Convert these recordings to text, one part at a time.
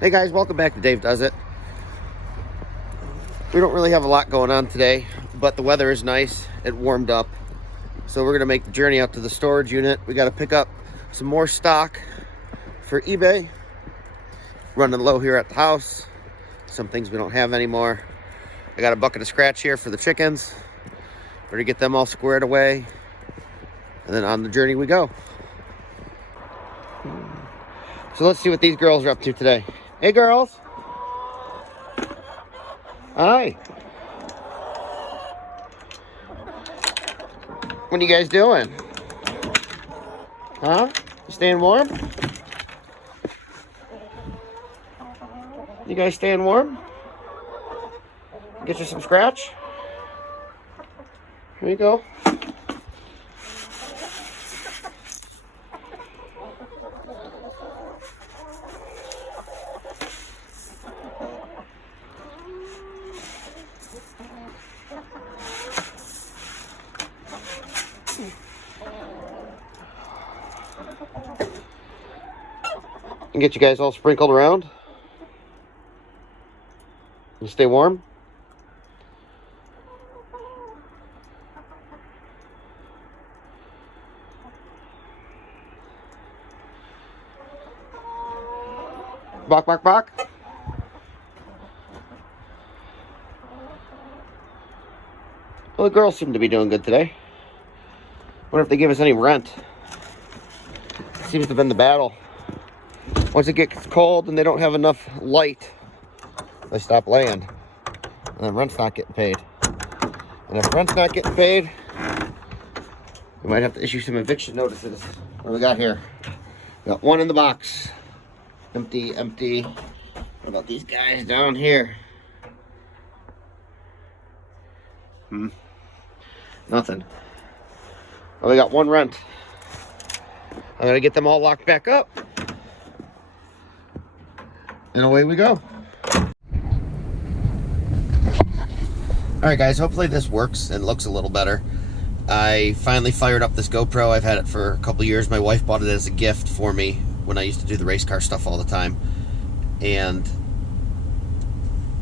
Hey guys, welcome back to Dave Does It. We don't really have a lot going on today, but the weather is nice. It warmed up. So we're going to make the journey out to the storage unit. We got to pick up some more stock for eBay. Running low here at the house. Some things we don't have anymore. I got a bucket of scratch here for the chickens. We're going to get them all squared away. And then on the journey we go. So let's see what these girls are up to today. Hey girls. Hi. What are you guys doing? Huh? You staying warm? You guys staying warm? Get you some scratch? Here you go. And get you guys all sprinkled around. You stay warm. Bark, bark, bark. Well, the girls seem to be doing good today. Wonder if they give us any rent. Seems to have been the battle. Once it gets cold and they don't have enough light, they stop laying. And then rent's not getting paid. And if rent's not getting paid, we might have to issue some eviction notices. What do we got here? We got one in the box. Empty, empty. What about these guys down here? Nothing. Well, we got one rent. I'm gonna get them all locked back up. And away we go. Alright guys, hopefully this works and looks a little better. I finally fired up this GoPro. I've had it for a couple years. My wife bought it as a gift for me when I used to do the race car stuff all the time. And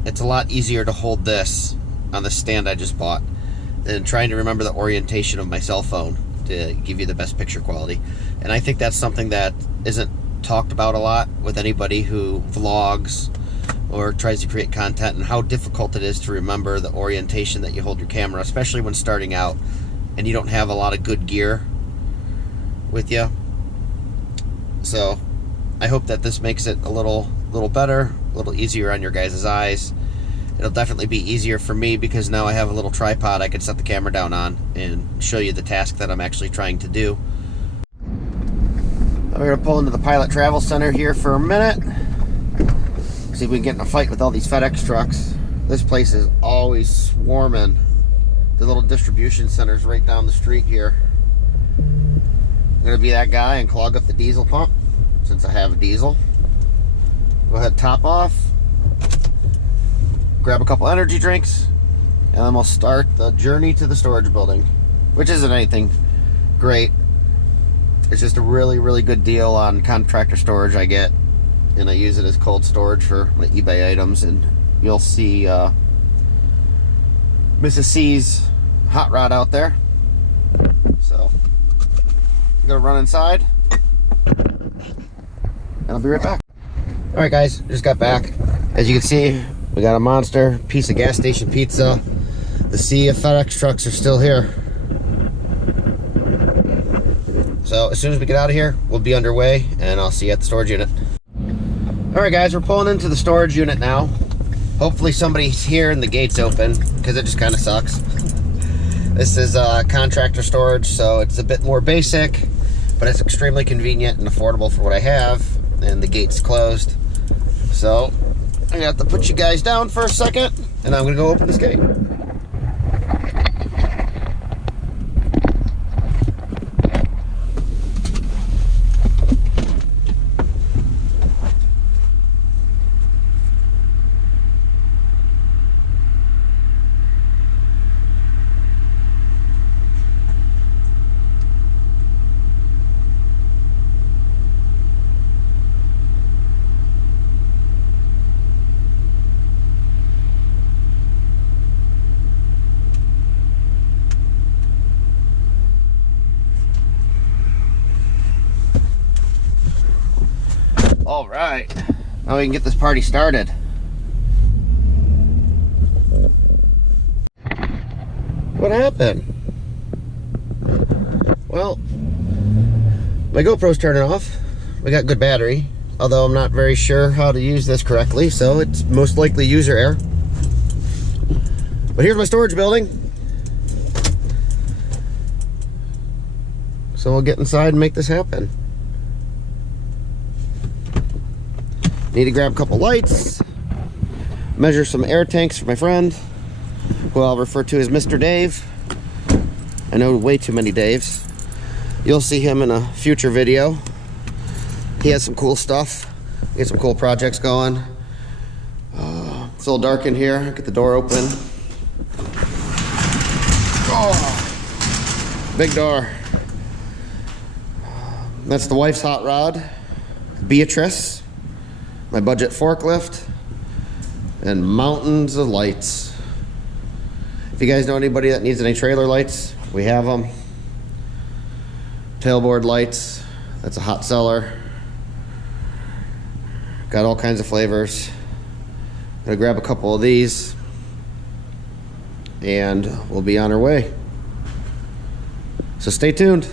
it's a lot easier to hold this on the stand I just bought than trying to remember the orientation of my cell phone to give you the best picture quality. And I think that's something that isn't talked about a lot with anybody who vlogs or tries to create content, and how difficult it is to remember the orientation that you hold your camera, especially when starting out and you don't have a lot of good gear with you. So I hope that this makes it a little better, a little easier on your guys' eyes. It'll definitely be easier for me because now I have a little tripod I can set the camera down on and show you the task that I'm actually trying to do. We're going to pull into the Pilot Travel Center here for a minute. See if we can get in a fight with all these FedEx trucks. This place is always swarming. The little distribution center's right down the street here. I'm going to be that guy and clog up the diesel pump since I have a diesel. Go ahead, top off. Grab a couple energy drinks. And then we'll start the journey to the storage building. Which isn't anything great. It's just a really, really good deal on contractor storage I get. And I use it as cold storage for my eBay items. And you'll see Mrs. C's hot rod out there. So, I'm going to run inside. And I'll be right back. Alright guys, just got back. As you can see, we got a monster piece of gas station pizza. The sea of FedEx trucks are still here. So as soon as we get out of here, we'll be underway, and I'll see you at the storage unit. Alright guys, we're pulling into the storage unit now. Hopefully somebody's here and the gate's open, because it just kind of sucks. This is contractor storage, so it's a bit more basic, but it's extremely convenient and affordable for what I have, and the gate's closed. So I got to put you guys down for a second, and I'm going to go open this gate. All right, now we can get this party started. What happened? Well, my GoPro's turning off. We got good battery, although I'm not very sure how to use this correctly, so it's most likely user error. But here's my storage building. So we'll get inside and make this happen. Need to grab a couple lights, measure some air tanks for my friend, who I'll refer to as Mr. Dave. I know way too many Daves. You'll see him in a future video. He has some cool stuff. He has some cool projects going. It's a little dark in here. Get the door open. Oh, big door. That's the wife's hot rod, Beatrice, my budget forklift, and mountains of lights. If you guys know anybody that needs any trailer lights, we have them. Tailboard lights, that's a hot seller. Got all kinds of flavors. Gonna grab a couple of these and we'll be on our way. So stay tuned.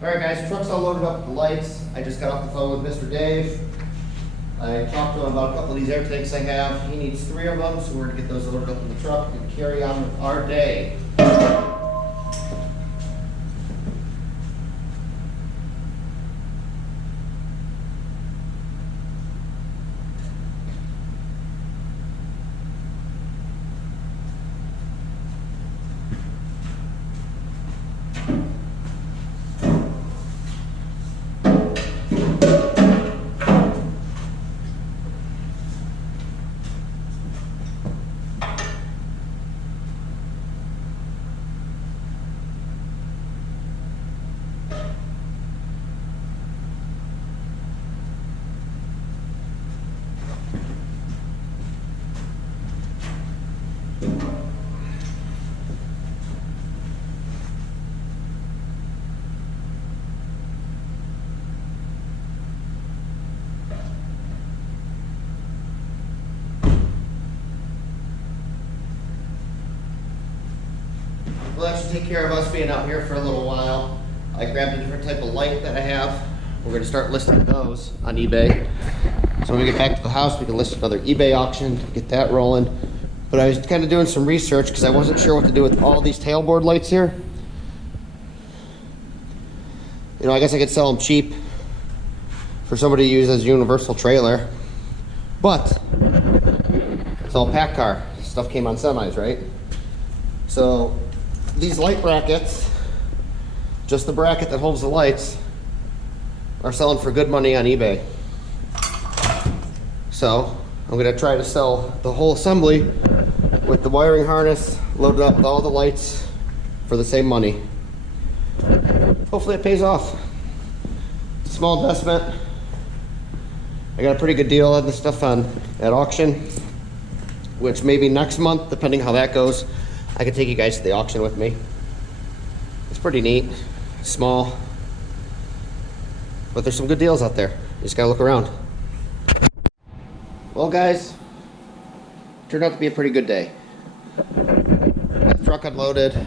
All right guys, truck's all loaded up with the lights. I just got off the phone with Mr. Dave. I talked to him about a couple of these air tanks I have. He needs 3 of them, so we're gonna get those loaded up in the truck and carry on with our day. Well, that should take care of us being out here for a little while. I grabbed a different type of light that I have. We're going to start listing those on eBay. So when we get back to the house, we can list another eBay auction, get that rolling. But I was kind of doing some research because I wasn't sure what to do with all these tailboard lights here. You know, I guess I could sell them cheap for somebody to use as a universal trailer. But it's all pack car. Stuff came on semis, right? So these light brackets, just the bracket that holds the lights, are selling for good money on eBay. So I'm gonna try to sell the whole assembly with the wiring harness loaded up with all the lights for the same money. Hopefully it pays off. It's a small investment. I got a pretty good deal on this stuff at auction, which maybe next month, depending how that goes, I could take you guys to the auction with me. It's pretty neat, small, but there's some good deals out there. You just gotta look around. Well guys, turned out to be a pretty good day. Got the truck unloaded.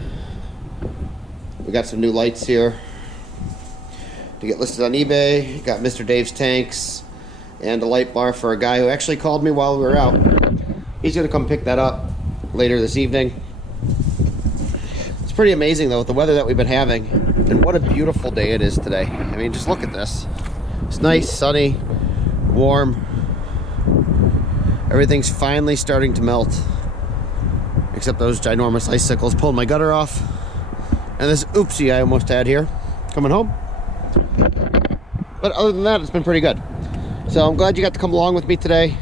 We got some new lights here to get listed on eBay. Got Mr. Dave's tanks and a light bar for a guy who actually called me while we were out. He's gonna come pick that up later this evening. It's pretty amazing though with the weather that we've been having, and what a beautiful day it is today. I mean, just look at this. It's nice, sunny, warm. Everything's finally starting to melt, except those ginormous icicles pulling my gutter off, and this oopsie I almost had here coming home. But other than that, it's been pretty good. So I'm glad you got to come along with me today.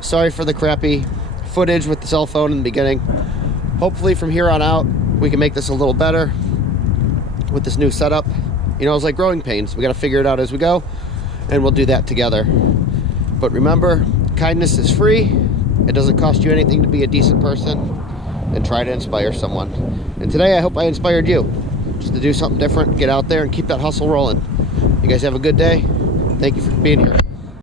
Sorry for the crappy footage with the cell phone in the beginning. Hopefully from here on out, we can make this a little better with this new setup. You know, it's like growing pains. We got to figure it out as we go, and we'll do that together. But remember, kindness is free. It doesn't cost you anything to be a decent person, and try to inspire someone. And today I hope I inspired you just to do something different, get out there and keep that hustle rolling. You guys have a good day. Thank you for being here.